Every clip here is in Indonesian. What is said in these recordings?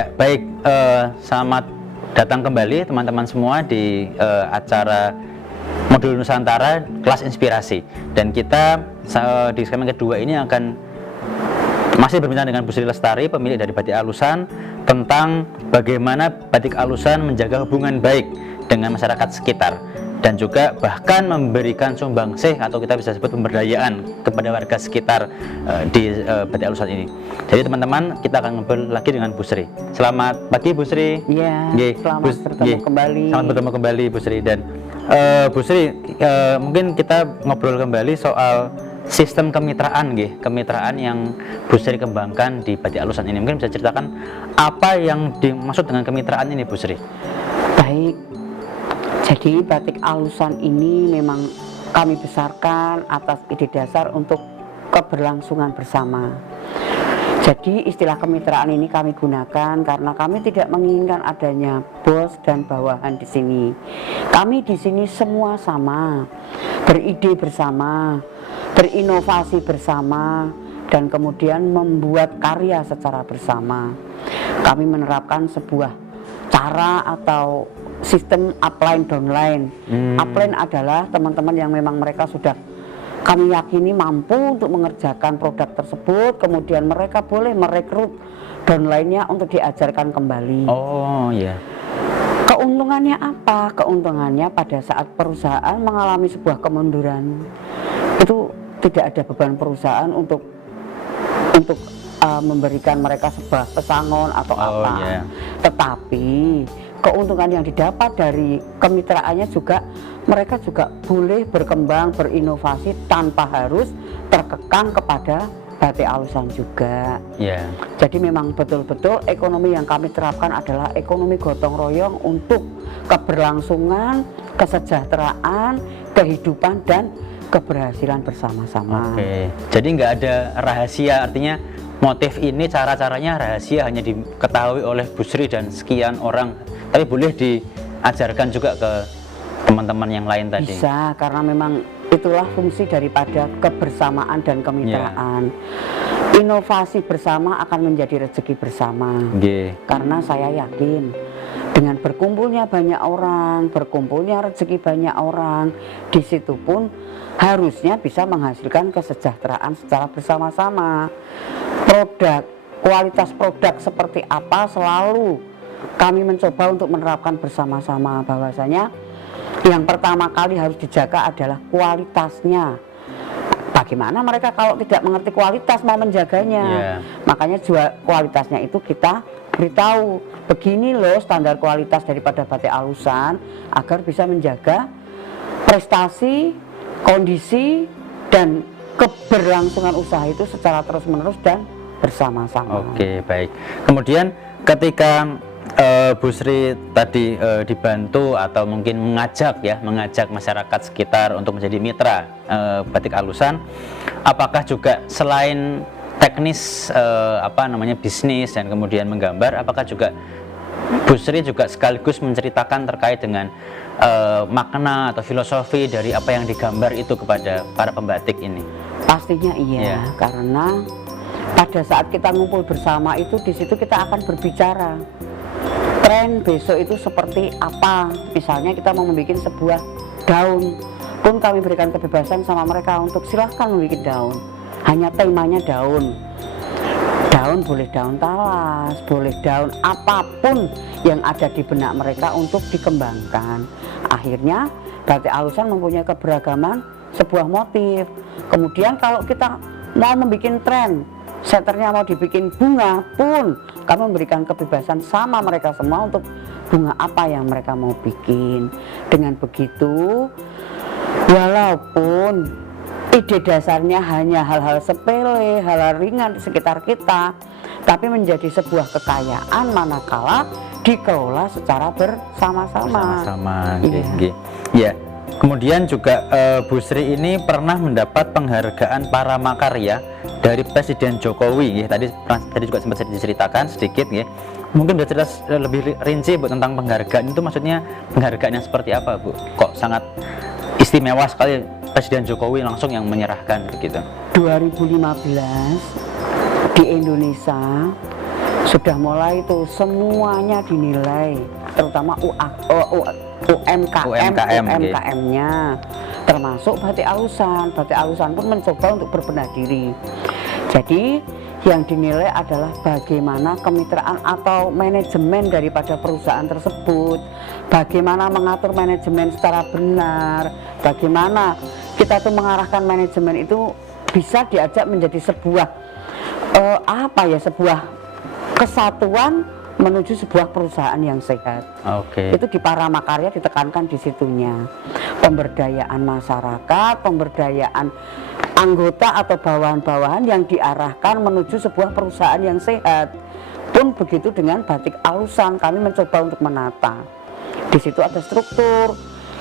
Ya, baik, selamat datang kembali teman-teman semua di acara Modul Nusantara Kelas Inspirasi. Dan kita di segmen kedua ini akan masih berbincang dengan Bu Sri Lestari, pemilik dari Batik Alusan, tentang bagaimana Batik Alusan menjaga hubungan baik dengan masyarakat sekitar dan juga bahkan memberikan sumbangsih atau kita bisa sebut pemberdayaan kepada warga sekitar di Batik Alusan ini. Jadi teman-teman, kita akan ngobrol lagi dengan Bu Sri. Selamat pagi Bu Sri. Iya, selamat bertemu kembali. Selamat bertemu kembali Bu Sri. Dan Bu Sri, mungkin kita ngobrol kembali soal sistem kemitraan, kemitraan yang Bu Sri kembangkan di Batik Alusan ini. Mungkin bisa ceritakan apa yang dimaksud dengan kemitraan ini Bu Sri? Baik. Jadi Batik Alusan ini memang kami besarkan atas ide dasar untuk keberlangsungan bersama. Jadi istilah kemitraan ini kami gunakan karena kami tidak menginginkan adanya bos dan bawahan di sini. Kami di sini semua sama, beride bersama, berinovasi bersama, dan kemudian membuat karya secara bersama. Kami menerapkan sebuah cara atau sistem upline downline. Upline adalah teman-teman yang memang mereka sudah kami yakini mampu untuk mengerjakan produk tersebut, kemudian mereka boleh merekrut downline-nya untuk diajarkan kembali. Oh iya. Keuntungannya apa? Keuntungannya pada saat perusahaan mengalami sebuah kemunduran, itu tidak ada beban perusahaan untuk memberikan mereka sebuah pesangon atau apa. Yeah. Tetapi keuntungan yang didapat dari kemitraannya juga mereka juga boleh berkembang, berinovasi tanpa harus terkekang kepada Batik Alusan juga. Yeah. Jadi memang betul-betul ekonomi yang kami terapkan adalah ekonomi gotong royong untuk keberlangsungan, kesejahteraan, kehidupan dan keberhasilan bersama-sama. Oke. Jadi nggak ada rahasia, artinya motif ini cara-caranya rahasia hanya diketahui oleh Bu Sri dan sekian orang. Tapi boleh diajarkan juga ke teman-teman yang lain tadi. Bisa, karena memang itulah fungsi daripada kebersamaan dan kemitraan. Inovasi bersama akan menjadi rezeki bersama. Karena saya yakin dengan berkumpulnya banyak orang, berkumpulnya rezeki banyak orang, di situ pun harusnya bisa menghasilkan kesejahteraan secara bersama-sama. Kualitas produk seperti apa selalu kami mencoba untuk menerapkan bersama-sama, bahwasanya yang pertama kali harus dijaga adalah kualitasnya. Bagaimana mereka kalau tidak mengerti kualitas mau menjaganya? Makanya kualitasnya itu kita beritahu, begini loh standar kualitas daripada Batik Alusan, agar bisa menjaga prestasi, kondisi, dan keberlangsungan usaha itu secara terus-menerus dan bersama-sama. Oke, baik. Kemudian ketika Bu Sri tadi dibantu atau mungkin mengajak masyarakat sekitar untuk menjadi mitra Batik Alusan, apakah juga selain teknis bisnis dan kemudian menggambar, apakah juga Bu Sri juga sekaligus menceritakan terkait dengan makna atau filosofi dari apa yang digambar itu kepada para pembatik ini? Pastinya iya, karena pada saat kita ngumpul bersama itu di situ kita akan berbicara tren besok itu seperti apa. Misalnya kita mau membuat sebuah daun pun kami berikan kebebasan sama mereka untuk silahkan membuat daun, hanya temanya daun. Daun boleh daun talas, boleh daun apapun yang ada di benak mereka untuk dikembangkan. Akhirnya Batik Alusan mempunyai keberagaman sebuah motif. Kemudian kalau kita mau membuat tren, setternya mau dibikin bunga pun kami memberikan kebebasan sama mereka semua untuk bunga apa yang mereka mau bikin. Dengan begitu, walaupun ide dasarnya hanya hal-hal sepele, hal-hal ringan di sekitar kita, tapi menjadi sebuah kekayaan manakala dikelola secara bersama-sama. Ya. Kemudian juga Bu Sri ini pernah mendapat penghargaan para makarya dari Presiden Jokowi. Tadi juga sempat diceritakan sedikit. Mungkin bisa cerita lebih rinci Bu tentang penghargaan itu, maksudnya penghargaan yang seperti apa Bu? Kok sangat istimewa sekali Presiden Jokowi langsung yang menyerahkan begitu. 2015 di Indonesia sudah mulai itu semuanya dinilai, terutama UMKM-nya, termasuk batik alusan. Batik alusan pun mencoba untuk berbenah diri. Jadi yang dinilai adalah bagaimana kemitraan atau manajemen daripada perusahaan tersebut, bagaimana mengatur manajemen secara benar, bagaimana kita tuh mengarahkan manajemen itu bisa diajak menjadi sebuah sebuah kesatuan menuju sebuah perusahaan yang sehat. Itu di Paramakarya ditekankan di situnya. Pemberdayaan masyarakat, pemberdayaan anggota atau bawahan-bawahan yang diarahkan menuju sebuah perusahaan yang sehat. Pun begitu dengan batik alusan, kami mencoba untuk menata. Di situ ada struktur.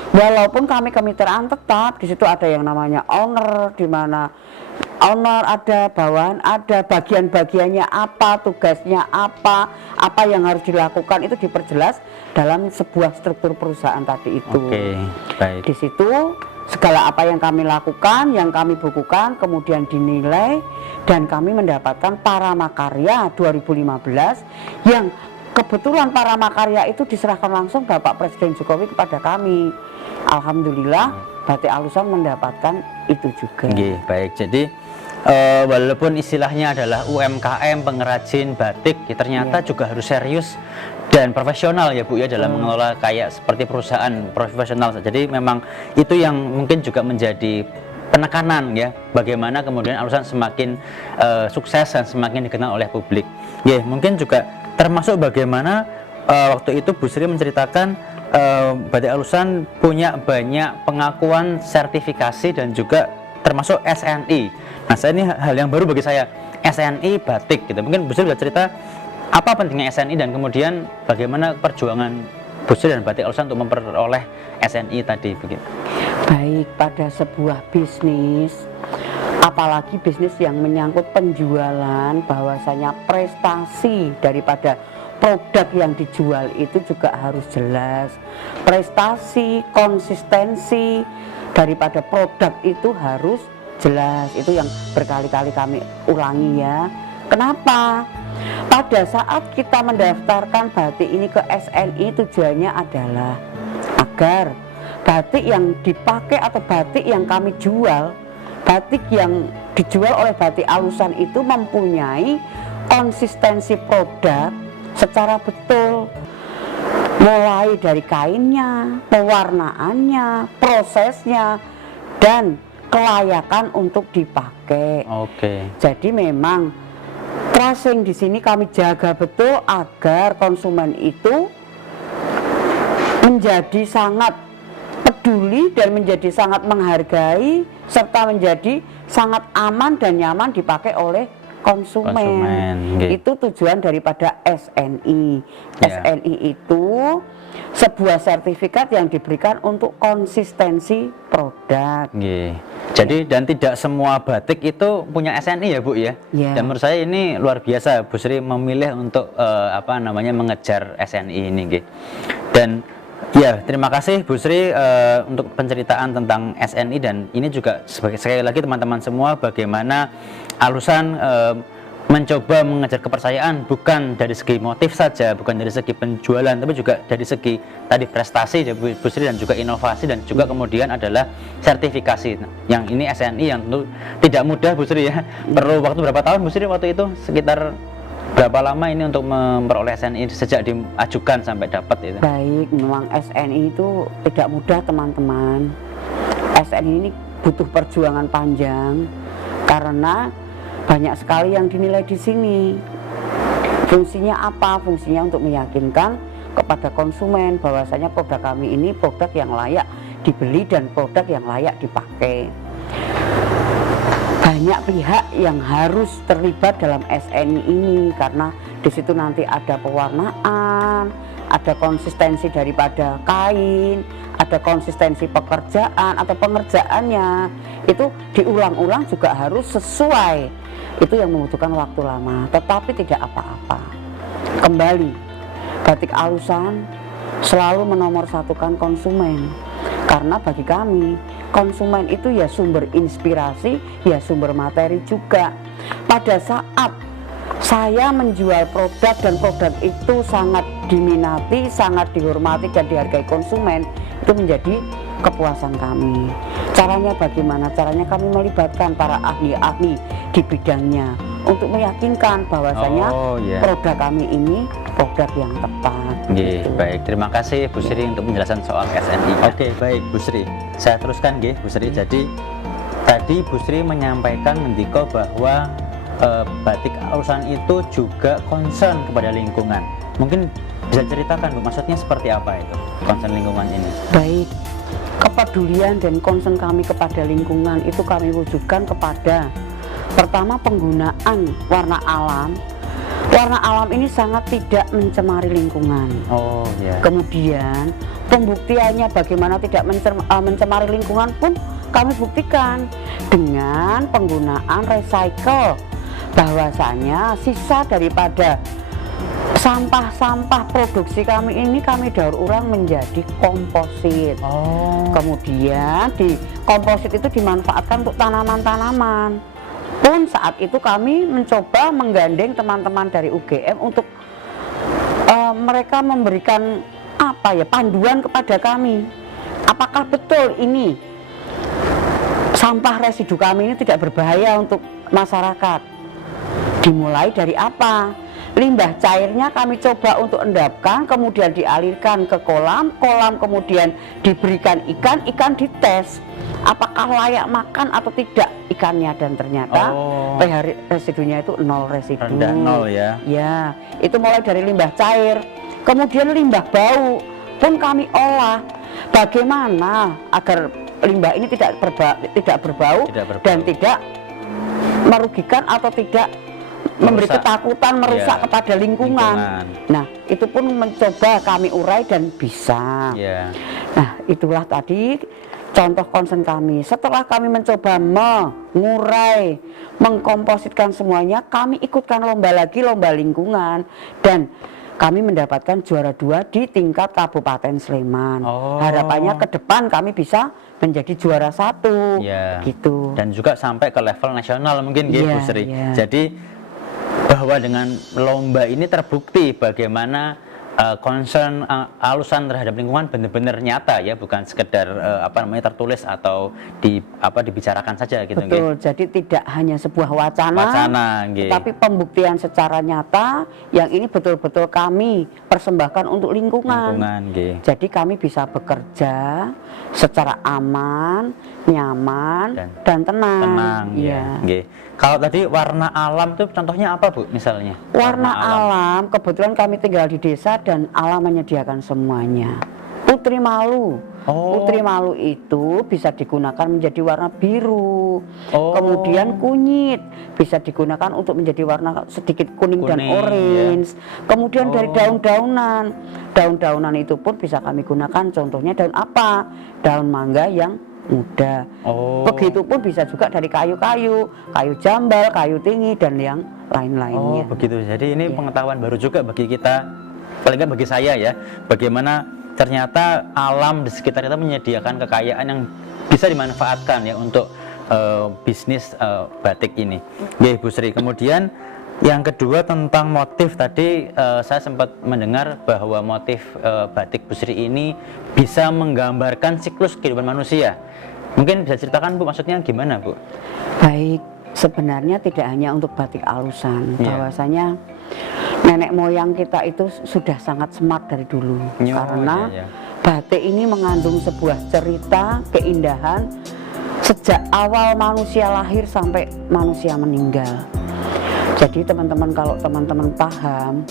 Walaupun kami kemitraan tetap, di situ ada yang namanya owner, di mana owner ada, bawahan ada, bagian-bagiannya apa, tugasnya apa yang harus dilakukan itu diperjelas dalam sebuah struktur perusahaan tadi itu. Baik. Di situ segala apa yang kami lakukan, yang kami bukukan, kemudian dinilai dan kami mendapatkan Paramakarya 2015 yang kebetulan Paramakarya itu diserahkan langsung Bapak Presiden Jokowi kepada kami. Alhamdulillah batik alusan mendapatkan itu juga. Baik, jadi walaupun istilahnya adalah UMKM pengrajin batik, ternyata juga harus serius dan profesional ya Bu ya dalam mengelola kayak seperti perusahaan profesional. Jadi memang itu yang mungkin juga menjadi penekanan ya, bagaimana kemudian alusan semakin sukses dan semakin dikenal oleh publik. Mungkin juga termasuk bagaimana waktu itu Bu Sri menceritakan batik alusan punya banyak pengakuan sertifikasi dan juga termasuk SNI. Nah, ini hal yang baru bagi saya, SNI batik gitu. Mungkin Bu Sri bisa cerita apa pentingnya SNI dan kemudian bagaimana perjuangan Bu Sri dan batik alusan untuk memperoleh SNI tadi begitu. Baik, pada sebuah bisnis, apalagi bisnis yang menyangkut penjualan, bahwasanya prestasi daripada produk yang dijual itu juga harus jelas. Prestasi, konsistensi daripada produk itu harus jelas. Itu yang berkali-kali kami ulangi ya. Kenapa? Pada saat kita mendaftarkan batik ini ke SNI, tujuannya adalah agar batik yang dipakai atau batik yang kami jual, batik yang dijual oleh batik alusan itu mempunyai konsistensi produk secara betul, mulai dari kainnya, pewarnaannya, prosesnya, dan kelayakan untuk dipakai. Jadi memang tracing di sini kami jaga betul agar konsumen itu menjadi sangat peduli dan menjadi sangat menghargai serta menjadi sangat aman dan nyaman dipakai oleh konsumen. Itu tujuan daripada SNI. SNI itu sebuah sertifikat yang diberikan untuk konsistensi produk. Jadi dan tidak semua batik itu punya SNI ya Bu ya. Dan menurut saya ini luar biasa Bu Sri memilih untuk mengejar SNI ini. Dan ya, terima kasih Bu Sri untuk penceritaan tentang SNI, dan ini juga sekali lagi teman-teman semua bagaimana alusan mencoba mengejar kepercayaan bukan dari segi motif saja, bukan dari segi penjualan, tapi juga dari segi tadi prestasi ya Bu Sri, dan juga inovasi, dan juga kemudian adalah sertifikasi. Yang ini SNI yang tentu tidak mudah Bu Sri ya. Perlu waktu berapa tahun Bu Sri waktu itu? Sekitar berapa lama ini untuk memperoleh SNI sejak diajukan sampai dapat itu? Baik, memang SNI itu tidak mudah teman-teman. SNI ini butuh perjuangan panjang karena banyak sekali yang dinilai di sini. Fungsinya apa? Fungsinya untuk meyakinkan kepada konsumen bahwasanya produk kami ini produk yang layak dibeli dan produk yang layak dipakai. Banyak pihak yang harus terlibat dalam SNI ini karena di situ nanti ada pewarnaan, ada konsistensi daripada kain, ada konsistensi pekerjaan atau pengerjaannya. Itu diulang-ulang juga harus sesuai. Itu yang membutuhkan waktu lama, tetapi tidak apa-apa. Kembali, batik alusan selalu menomorsatukan konsumen. Karena bagi kami, konsumen itu ya sumber inspirasi, ya sumber materi juga. Pada saat saya menjual produk dan produk itu sangat diminati, sangat dihormati dan dihargai konsumen, itu menjadi kepuasan kami. Caranya bagaimana? Caranya kami melibatkan para ahli-ahli di bidangnya untuk meyakinkan bahwasanya produk kami ini produk yang tepat. Gitu. Baik, terima kasih Bu Sri untuk penjelasan soal SNI. Oke, baik Bu Sri. Saya teruskan Bu Sri. Jadi tadi Bu Sri menyampaikan mendiko bahwa batik alusan itu juga concern kepada lingkungan. Mungkin bisa ceritakan Bu, maksudnya seperti apa itu concern lingkungan ini? Baik, kepedulian dan concern kami kepada lingkungan itu kami wujudkan kepada pertama penggunaan warna alam. Warna alam ini sangat tidak mencemari lingkungan. Kemudian pembuktiannya bagaimana tidak mencemari lingkungan pun kami buktikan dengan penggunaan recycle, bahwasanya sisa daripada sampah-sampah produksi kami ini kami daur ulang menjadi komposit. Kemudian di komposit itu dimanfaatkan untuk tanaman-tanaman. Pun saat itu kami mencoba menggandeng teman-teman dari UGM untuk mereka memberikan panduan kepada kami. Apakah betul ini sampah residu kami ini tidak berbahaya untuk masyarakat? Dimulai dari apa? Limbah cairnya kami coba untuk endapkan, kemudian dialirkan ke kolam, kemudian diberikan ikan dites apakah layak makan atau tidak ikannya, dan ternyata pH residunya itu 0 residu. Rendah 0 ya? Ya, itu mulai dari limbah cair, kemudian limbah bau pun kami olah. Bagaimana agar limbah ini tidak berbau dan tidak merugikan atau tidak memberi ketakutan, merusak kepada lingkungan. Nah, itu pun mencoba kami urai dan bisa. Nah, itulah tadi contoh concern kami. Setelah kami mencoba mengurai, mengkompositkan semuanya, kami ikutkan lomba lagi, lomba lingkungan, dan kami mendapatkan juara 2 di tingkat Kabupaten Sleman. Harapannya ke depan kami bisa menjadi juara 1 gitu. Dan juga sampai ke level nasional mungkin Bu Sri. Jadi bahwa dengan lomba ini terbukti bagaimana concern alusan terhadap lingkungan benar-benar nyata ya, bukan sekedar tertulis atau dibicarakan saja gitu. Betul. Jadi tidak hanya sebuah wacana tapi pembuktian secara nyata yang ini betul-betul kami persembahkan untuk lingkungan. Jadi kami bisa bekerja secara aman, nyaman dan tenang. Kalau tadi warna alam itu contohnya apa Bu misalnya? Warna alam kebetulan kami tinggal di desa dan alam menyediakan semuanya. Putri Malu. Putri Malu itu bisa digunakan menjadi warna biru. Kemudian kunyit bisa digunakan untuk menjadi warna sedikit kuning dan orange. Kemudian dari daun-daunan. Daun-daunan itu pun bisa kami gunakan, contohnya daun apa? Daun mangga yang muda. Begitupun bisa juga dari kayu-kayu, kayu jambal, kayu tinggi dan yang lain-lainnya. Begitu. Jadi ini pengetahuan baru juga bagi kita, paling nggak bagi saya ya, bagaimana ternyata alam di sekitar kita menyediakan kekayaan yang bisa dimanfaatkan ya untuk bisnis batik ini. Bu Sri. Kemudian yang kedua tentang motif tadi, saya sempat mendengar bahwa motif batik Bu Sri ini bisa menggambarkan siklus kehidupan manusia. Mungkin bisa ceritakan Bu, maksudnya gimana Bu? Baik, sebenarnya tidak hanya untuk batik alusan, bahwasanya nenek moyang kita itu sudah sangat smart dari dulu. Karena batik ini mengandung sebuah cerita keindahan sejak awal manusia lahir sampai manusia meninggal. Jadi teman-teman, kalau teman-teman paham,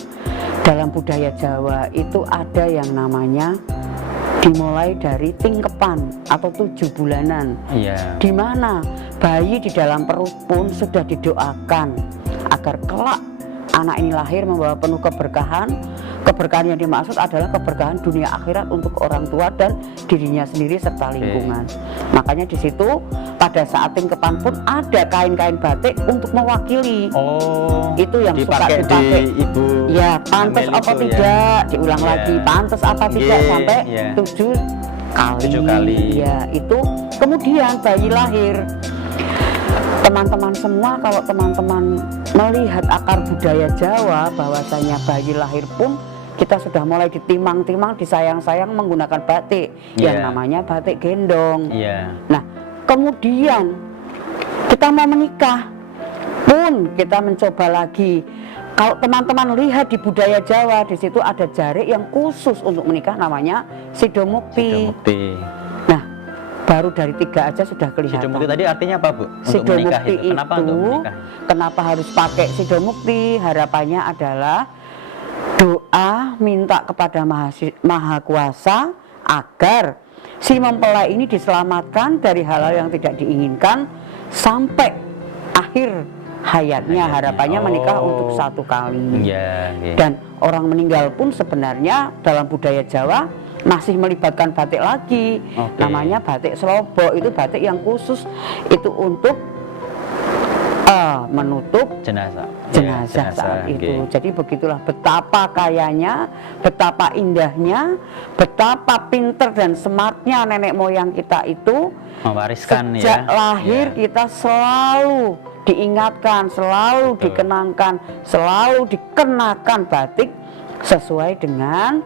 dalam budaya Jawa itu ada yang namanya dimulai dari tingkepan atau 7 bulanan, di mana bayi di dalam perut pun sudah didoakan agar kelak anak ini lahir membawa penuh keberkahan. Keberkahan yang dimaksud adalah keberkahan dunia akhirat untuk orang tua dan dirinya sendiri serta lingkungan. Makanya di situ pada saat tingkepan pun ada kain-kain batik untuk mewakili. Itu yang suka dipakai. Ya, pantas apa tidak, diulang lagi, pantas apa tidak sampai 7 kali. Ya, itu kemudian bayi lahir. Teman-teman semua, kalau teman-teman melihat akar budaya Jawa bahwasanya bayi lahir pun kita sudah mulai ditimang-timang, disayang-sayang menggunakan batik yang namanya batik gendong. Nah, kemudian kita mau menikah pun kita mencoba lagi. Kalau teman-teman lihat di budaya Jawa, di situ ada jarik yang khusus untuk menikah namanya sidomukti. Nah, baru dari 3 aja sudah kelihatan. Sidomukti tadi artinya apa, Bu? Untuk sidomukti menikah itu. Kenapa untuk menikah? Kenapa harus pakai sidomukti? Harapannya adalah doa minta kepada Maha Kuasa agar si mempelai ini diselamatkan dari hal-hal yang tidak diinginkan sampai akhir hayatnya. Harapannya menikah untuk 1 kali. Dan orang meninggal pun sebenarnya dalam budaya Jawa masih melibatkan batik lagi. Namanya batik Slobok. Itu batik yang khusus itu untuk menutup jenazah saat itu. Jadi begitulah betapa kayanya, betapa indahnya, betapa pinter dan smartnya nenek moyang kita itu mewariskan sejak lahir kita selalu diingatkan, selalu dikenangkan, selalu dikenakan batik sesuai dengan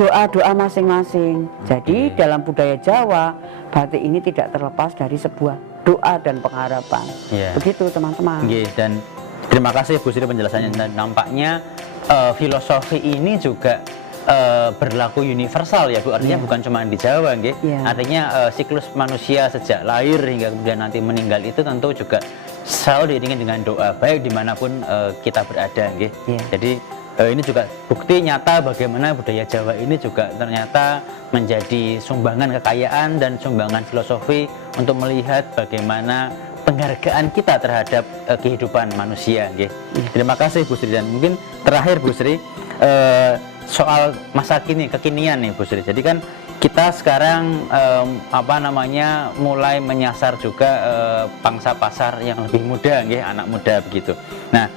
doa-doa masing-masing. Jadi dalam budaya Jawa, batik ini tidak terlepas dari sebuah doa dan pengharapan. Begitu teman-teman. Dan terima kasih Bu Sri penjelasannya. Dan nampaknya filosofi ini juga berlaku universal ya Bu, artinya bukan cuma di Jawa, artinya siklus manusia sejak lahir hingga kemudian nanti meninggal itu tentu juga selalu diiringi dengan doa, baik dimanapun kita berada, Jadi ini juga bukti nyata bagaimana budaya Jawa ini juga ternyata menjadi sumbangan kekayaan dan sumbangan filosofi untuk melihat bagaimana penghargaan kita terhadap kehidupan manusia, Terima kasih Bu Sri. Dan mungkin terakhir Bu Sri, soal masa kekinian nih Bu Sri. Jadi kan kita sekarang mulai menyasar juga pangsa pasar yang lebih muda, anak muda begitu. Nah,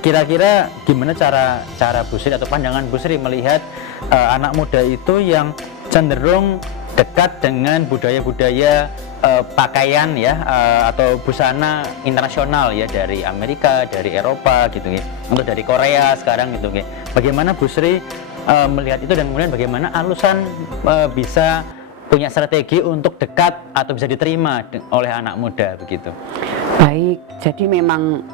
kira-kira gimana cara Bu Sri atau pandangan Bu Sri melihat anak muda itu yang cenderung dekat dengan budaya-budaya pakaian atau busana internasional dari Amerika, dari Eropa gitu, untuk dari Korea sekarang gitu, Bagaimana Bu Sri melihat itu dan kemudian bagaimana Alusan bisa punya strategi untuk dekat atau bisa diterima oleh anak muda begitu? Baik, jadi memang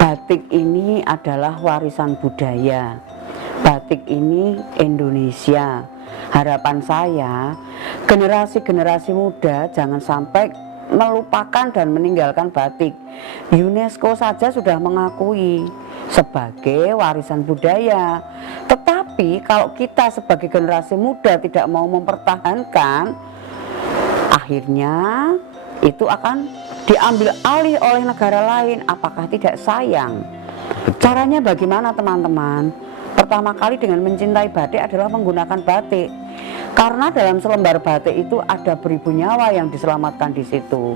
batik ini adalah warisan budaya. Batik ini Indonesia. Harapan saya, generasi-generasi muda jangan sampai melupakan dan meninggalkan batik. UNESCO saja sudah mengakui sebagai warisan budaya. Tetapi kalau kita sebagai generasi muda tidak mau mempertahankan, akhirnya itu akan diambil alih oleh negara lain. Apakah tidak sayang? Caranya bagaimana teman-teman? Pertama kali dengan mencintai batik adalah menggunakan batik. Karena dalam selembar batik itu ada beribu nyawa yang diselamatkan di situ.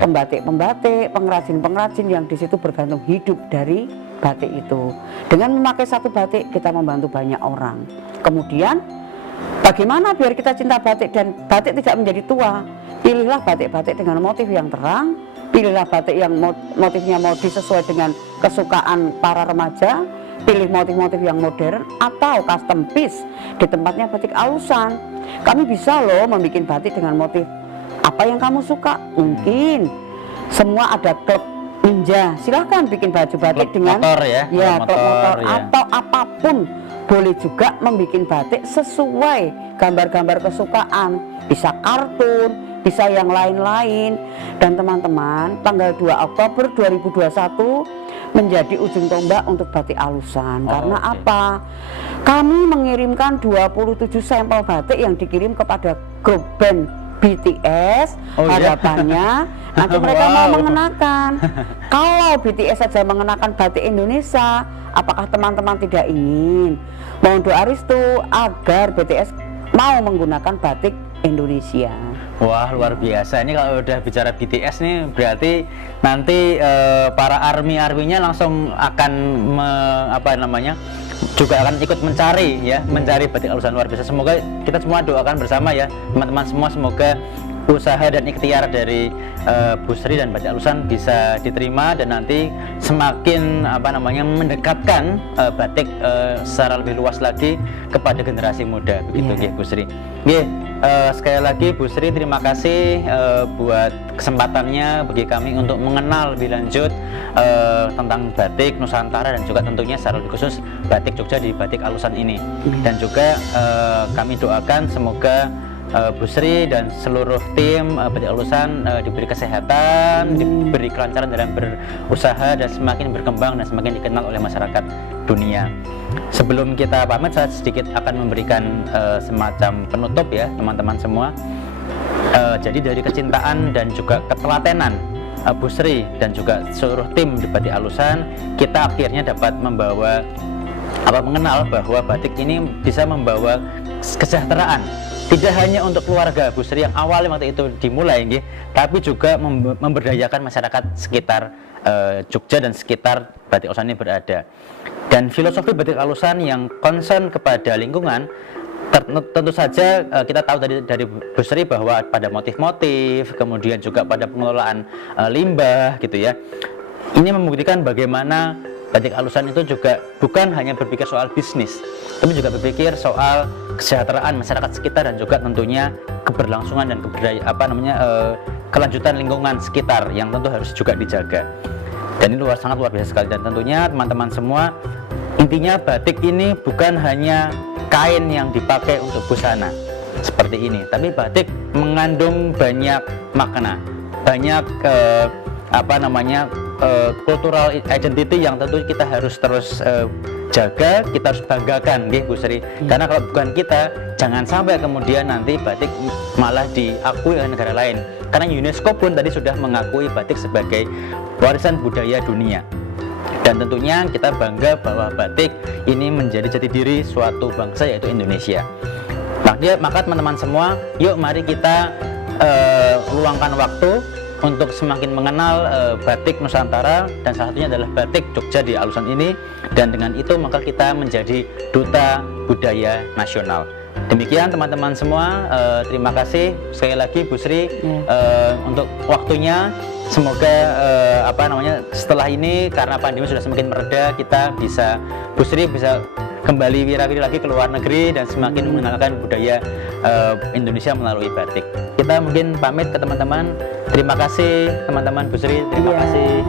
Pembatik-pembatik, pengrajin-pengrajin yang di situ bergantung hidup dari batik itu. Dengan memakai satu batik kita membantu banyak orang. Kemudian bagaimana biar kita cinta batik dan batik tidak menjadi tua? Pilihlah batik-batik dengan motif yang terang, pilihlah batik yang motifnya modis sesuai dengan kesukaan para remaja, pilih motif-motif yang modern atau custom piece di tempatnya batik Alusan. Kami bisa loh membuat batik dengan motif apa yang kamu suka. Mungkin semua ada klub ninja, silahkan bikin baju batik klub dengan motor klub motor atau apapun. Boleh juga membuat batik sesuai gambar-gambar kesukaan, bisa kartun, bisa yang lain-lain. Dan teman-teman, tanggal 2 Oktober 2021 menjadi ujung tombak untuk batik Alusan. Karena apa? Kami mengirimkan 27 sampel batik yang dikirim kepada grup band BTS. Harapannya nanti mereka mau mengenakan. Kalau BTS saja mengenakan batik Indonesia, apakah teman-teman tidak ingin? Mohon doa restu agar BTS mau menggunakan batik Indonesia. Wah, luar biasa. Ini kalau udah bicara BTS nih berarti nanti para army-arminya langsung akan juga akan ikut mencari batik Alusan. Luar biasa. Semoga kita semua doakan bersama ya teman-teman semua, semoga usaha dan ikhtiar dari Bu Sri dan Batik Alusan bisa diterima dan nanti semakin mendekatkan batik secara lebih luas lagi kepada generasi muda, begitu nggih Bu Sri. Nggih, sekali lagi Bu Sri terima kasih buat kesempatannya bagi kami untuk mengenal lebih lanjut tentang batik Nusantara dan juga tentunya secara lebih khusus batik Jogja di Batik Alusan ini. Dan juga kami doakan semoga Bu Sri dan seluruh tim Batik Alusan diberi kesehatan, diberi kelancaran dalam berusaha dan semakin berkembang dan semakin dikenal oleh masyarakat dunia. Sebelum kita pamit, saya sedikit akan memberikan semacam penutup ya teman-teman semua. Jadi dari kecintaan dan juga ketelatenan Bu Sri dan juga seluruh tim di Batik Alusan, kita akhirnya dapat mengenal bahwa batik ini bisa membawa kesejahteraan tidak hanya untuk keluarga Bu Sri yang awalnya waktu itu dimulai, tapi juga memberdayakan masyarakat sekitar Jogja dan sekitar Batik Alusan ini berada. Dan filosofi Batik Alusan yang concern kepada lingkungan, tentu saja kita tahu dari Bu Sri bahwa pada motif-motif, kemudian juga pada pengelolaan limbah gitu ya. Ini membuktikan bagaimana Batik Alusan itu juga bukan hanya berpikir soal bisnis, tapi juga berpikir soal kesejahteraan masyarakat sekitar dan juga tentunya keberlangsungan dan kelanjutan lingkungan sekitar yang tentu harus juga dijaga. Dan ini sangat luar biasa sekali. Dan tentunya teman-teman semua, intinya batik ini bukan hanya kain yang dipakai untuk busana seperti ini, tapi batik mengandung banyak makna, banyak cultural identity yang tentu kita harus terus jaga, kita harus banggakan, Bu Sri. Karena kalau bukan kita, jangan sampai kemudian nanti batik malah diakui oleh negara lain. Karena UNESCO pun tadi sudah mengakui batik sebagai warisan budaya dunia. Dan tentunya kita bangga bahwa batik ini menjadi jati diri suatu bangsa, yaitu Indonesia. Maka teman-teman semua, yuk mari kita luangkan waktu untuk semakin mengenal batik Nusantara, dan salah satunya adalah batik Jogja di Alusan ini. Dan dengan itu maka kita menjadi duta budaya nasional. Demikian teman-teman semua, terima kasih sekali lagi Bu Sri untuk waktunya. Semoga setelah ini karena pandemi sudah semakin mereda, Bu Sri bisa kembali wira-wiri lagi ke luar negeri dan semakin mengenalkan budaya Indonesia melalui batik. Kita mungkin pamit ke teman-teman. Terima kasih teman-teman Bu Sri, terima kasih.